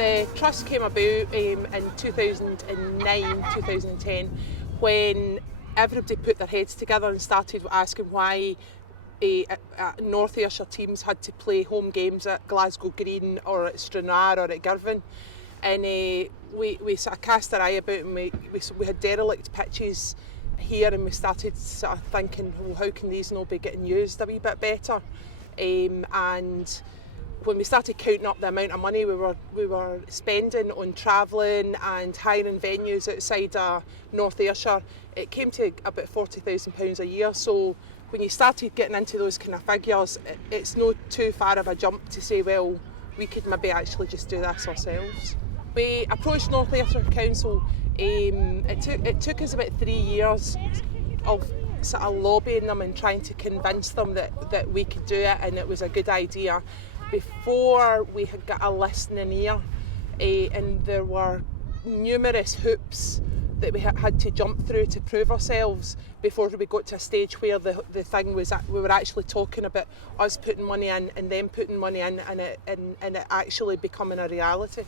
The trust came about in 2009, 2010, when everybody put their heads together and started asking why North Ayrshire teams had to play home games at Glasgow Green or at Stranraer or at Girvan. And we sort of cast our eye about, and we had derelict pitches here, and we started sort of thinking, well, how can these not be getting used a wee bit better? And when we started counting up the amount of money we were spending on travelling and hiring venues outside of North Ayrshire, it came to about £40,000 a year. So when you started getting into those kind of figures, it's not too far of a jump to say, well, we could maybe actually just do this ourselves. We approached North Ayrshire Council. It took us about 3 years of sort of lobbying them and trying to convince them that we could do it and it was a good idea before we had got a listening ear. And there were numerous hoops that we had to jump through to prove ourselves before we got to a stage where the thing was that we were actually talking about us putting money in and them putting money in and it actually becoming a reality.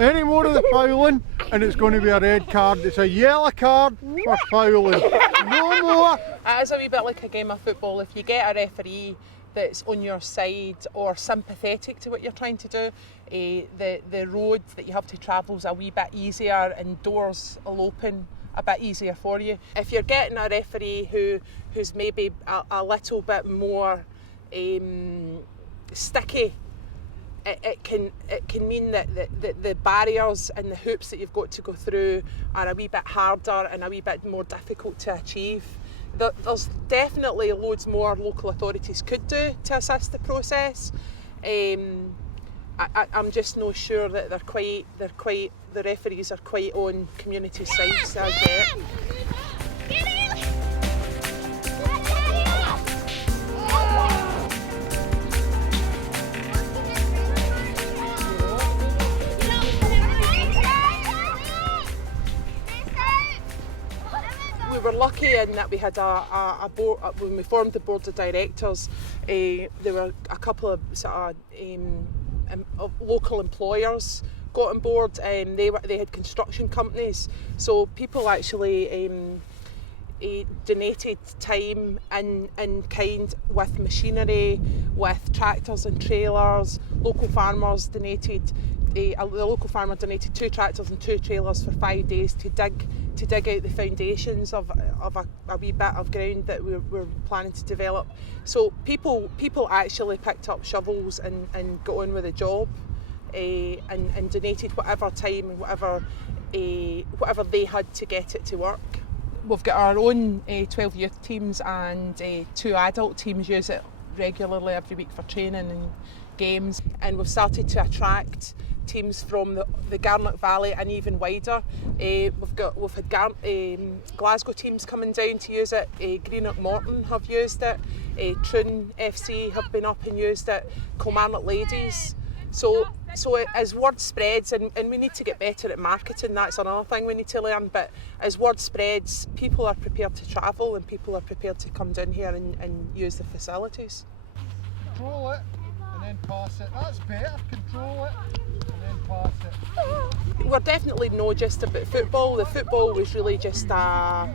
Any more of the fouling and it's going to be a red card. It's a yellow card for fouling. No more. It is a wee bit like a game of football. If you get a referee that's on your side or sympathetic to what you're trying to do, the road that you have to travel is a wee bit easier and doors will open a bit easier for you. If you're getting a referee who's maybe a little bit more sticky, it can mean that the barriers and the hoops that you've got to go through are a wee bit harder and a wee bit more difficult to achieve. There's definitely loads more local authorities could do to assist the process. I'm just not sure that the referees are quite on community sides as yet. We were lucky in that we had a board. When we formed the board of directors, there were a couple of sort of local employers got on board. They had construction companies, so people actually donated time in kind with machinery, with tractors and trailers. Local farmers donated. The local farmer donated 2 tractors and 2 trailers for 5 days to dig out the foundations of a wee bit of ground that we're planning to develop. So people actually picked up shovels and got on with the job, and donated whatever time and whatever they had to get it to work. We've got our own 12 youth teams and 2 adult teams use it regularly every week for training and games, and we've started to attract teams from the Garnock Valley and even wider. We've had Glasgow teams coming down to use it. Greenock Morton have used it. Troon FC have been up and used it. Kilmarnock Ladies. So as word spreads, and we need to get better at marketing, that's another thing we need to learn, but as word spreads, people are prepared to travel and people are prepared to come down here and use the facilities. Control it and then pass it. That's better. Control it and then pass it. We're definitely not just about football. The football was really just a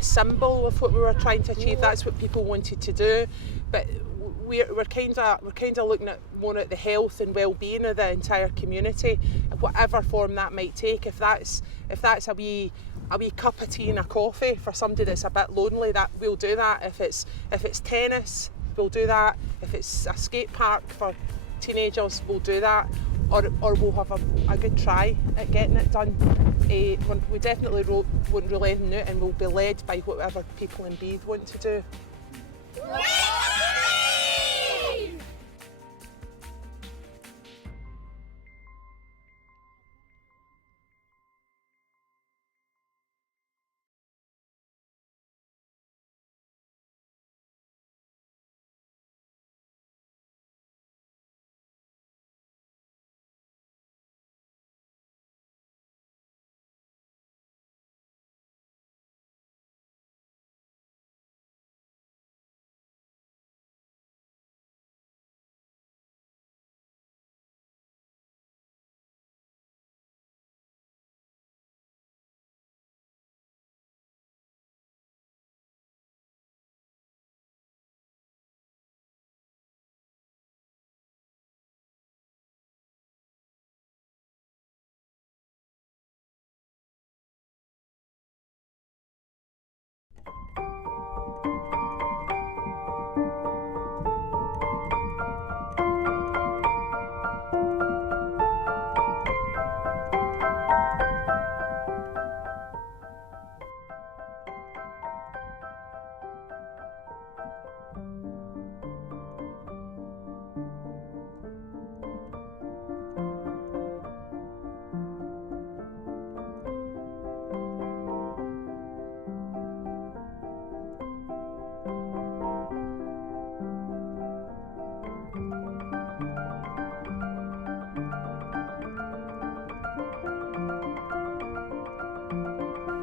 symbol of what we were trying to achieve. That's what people wanted to do, but we're kind of looking at more at the health and well-being of the entire community, whatever form that might take. If that's a wee cup of tea and a coffee for somebody that's a bit lonely, that we'll do that. If it's tennis, we'll do that. If it's a skate park for teenagers, we'll do that. Or we'll have a good try at getting it done. We definitely won't rule anything out, and we'll be led by whatever people in Beath want to do.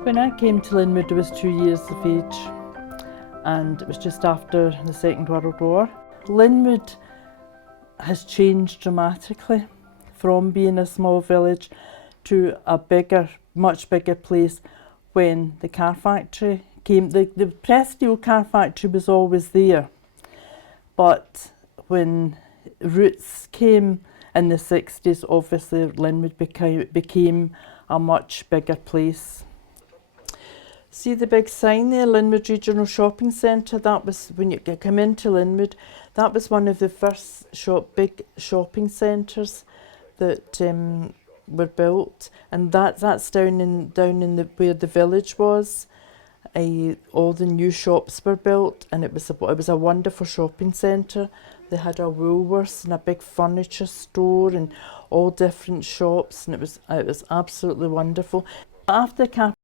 When I came to Linwood, I was 2 years of age, and it was just after the Second World War. Linwood has changed dramatically from being a small village to a bigger, much bigger place when the car factory came. The Presteel car factory was always there, but when Roots came in the 60s, obviously Linwood became a much bigger place. See the big sign there, Linwood Regional Shopping Centre? That was, when you come into Linwood, that was one of the first big shopping centres that were built, and that's down in where the village was. All the new shops were built, and it was a wonderful shopping centre. They had a Woolworths and a big furniture store and all different shops, and it was absolutely wonderful. After